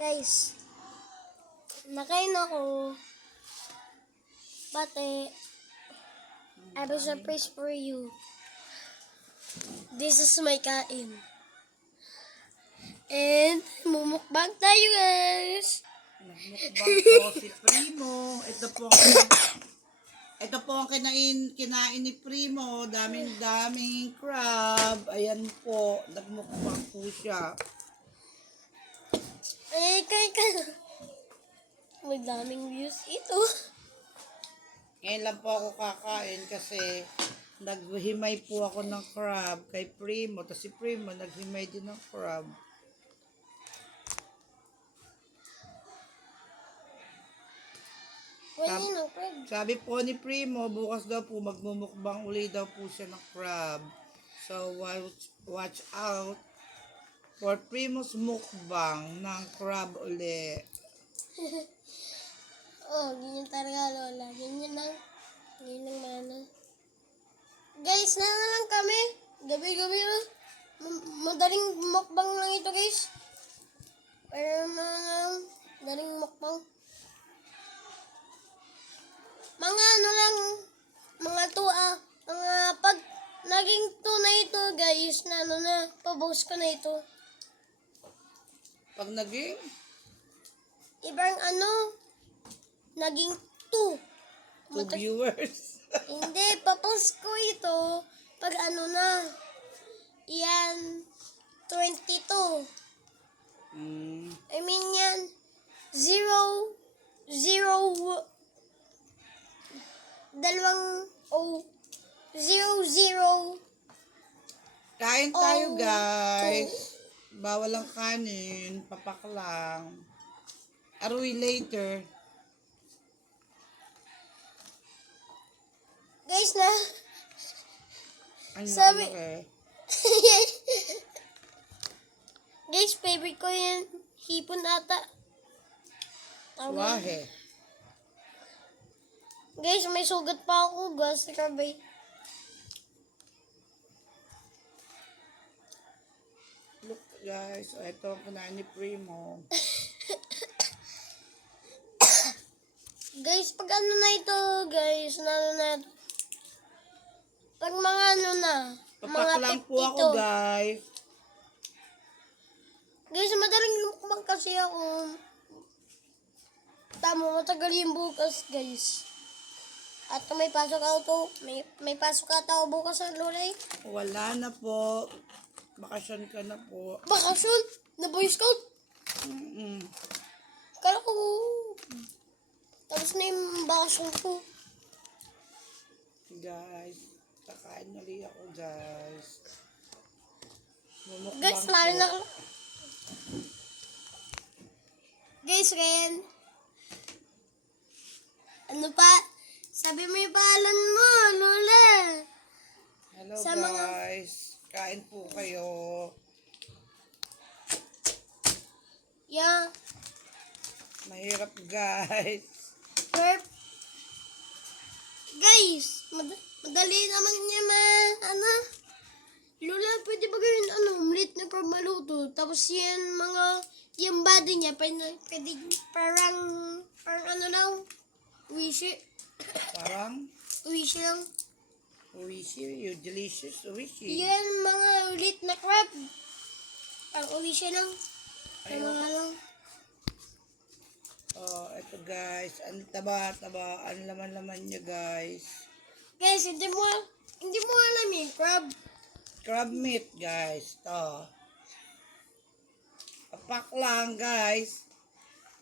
Guys, nakain ako. Pati, I have a surprise for you. This is my kain. And, mumukbang tayo guys. Nagmukbang po si Primo. Ito po ang kinain ni Primo. Daming crab. Ayan po. Nagmukbang po siya. Ay, kaya. May daming views ito. Ngayon lang po ako kakain kasi naghimay po ako ng crab kay Primo. Tapos si Primo naghimay din ng crab. Sabi po ni Primo, bukas daw po magmumukbang uli daw po siya ng crab. So watch out for Primo's mukbang ng crab uli. Oh, ganyan talaga lola. Ganyan lang. Ganyan lang mana. Guys, na lang kami. Gabi-gabi lang. Madaling mukbang lang ito guys. Pero madaling mukbang. Mga ano lang, mga pag naging 2 na ito guys, na ano na, paboss ko na ito. Pag naging? Ibang ano, naging 2. 2 viewers. Hindi, papost ko ito pag ano na, yan, 22. I mean yan, 0, 0, 0, 0. Kain tayo guys. Bawal ang kanin. Papak lang. Aroy later. Guys na, Ano sabi, eh. guys, favorite ko yan, hipon ata. Suwahe. Guys, may sugat pa ako, guys, grabe. Look guys, ito ang kinain ni Primo. Guys, pag ano na ito, guys, pag mga ano na, mga Papak lang po ako 52. guys. Guys, madaling lumukbang kasi ako. Tama, matagal yung bukas, guys. At may pasok ako may pasok ata ako bukas ng lulay. Wala na po. Bakasyon ka na po. Bakasyon? Na Boy Scout? Kala ko, tapos na yung bakasyon ko. Guys, kakain na rin ako guys. Mumukbang Guys, po. lalo na. Guys, Ren. Ano pa? Sabi mo yung pangalan mo, Lola. Hello Sa guys. Kain po kayo. Yeah. Mahirap guys. Guys, madali naman niya Lola, pwede ba gawin ulit na crab maluto? Tapos yan yung body niya, pwede parang ano lang, wishi. Parang Wishi lang. Uwishi, you delicious Uwishi. Yan mga ulit na crab. Ang wishi lang. Ang mga lang. Oh, ito guys. Ang taba. Ang laman niya guys. Guys, hindi mo alam yung crab. Crab meat guys. To. Papak lang guys.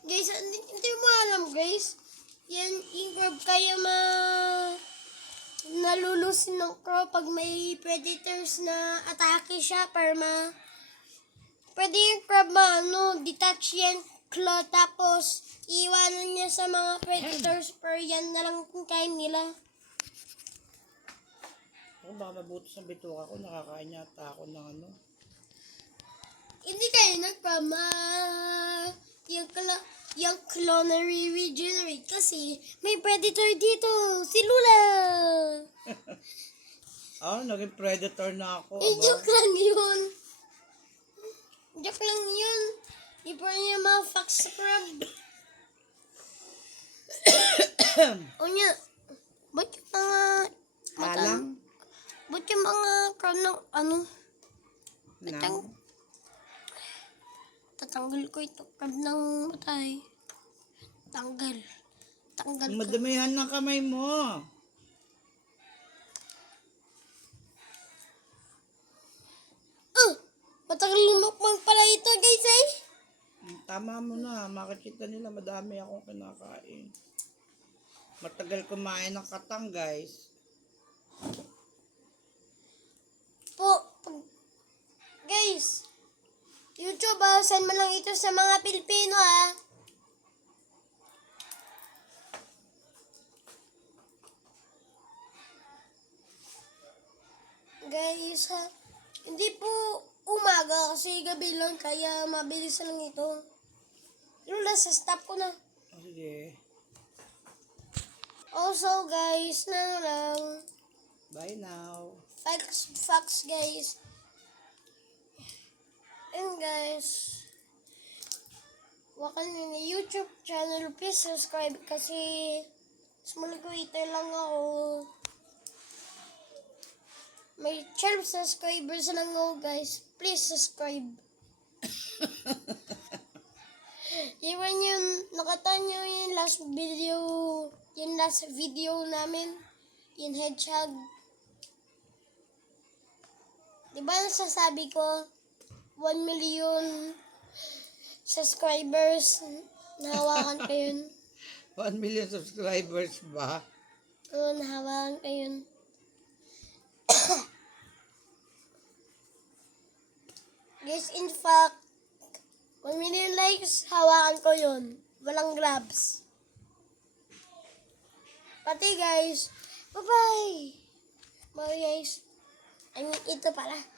Guys, hindi mo alam guys. Yan yung crab kaya nalulusin ng crab pag may predators na atake siya para pwede yung crab detach yan claw tapos iwanan niya sa mga predators pero yan na lang kung kain nila. Ako baka mabuti sa bituka ko. Nakakain yata ako ng ano. Hindi kayo yung claw na re-regenerate kasi may predator dito, si Lula. Naging predator na ako. Joke lang yun. Joke lang yun. Ipon niyo mga fox crab. O niya, ba't yung mga... Alang Ba't yung mga crab ng ano? ng Tatanggal ko ito crab ng matay. Tanggal ko. madamihan ng kamay mo. Matagal mukbang pala ito guys eh. Tama mo na, makikita nila madami akong kinakain. Matagal kumain ng katang, guys. Guys, YouTube send mo lang ito sa mga Pilipino Guys hindi po umaga kasi gabi lang kaya mabilis lang ito. Yung nasa stop ko na. Sige. Also guys, na lang. Bye now. Facts guys. And guys, wakan na YouTube channel, please subscribe kasi small creator lang ako. May 12 subscribers lang ako guys. Please subscribe. Iwan yun, nakatan nyo yung last video namin. Yung hedgehog. Diba nasasabi ko, 1 million subscribers, nahawakan ko yun. 1 million subscribers ba? Oo, nahawakan ko yun. Guys, in fact, 1 million likes, hawakan ko yun. Walang grabs. Pati guys, bye-bye. Bye guys. I mean, ito pala.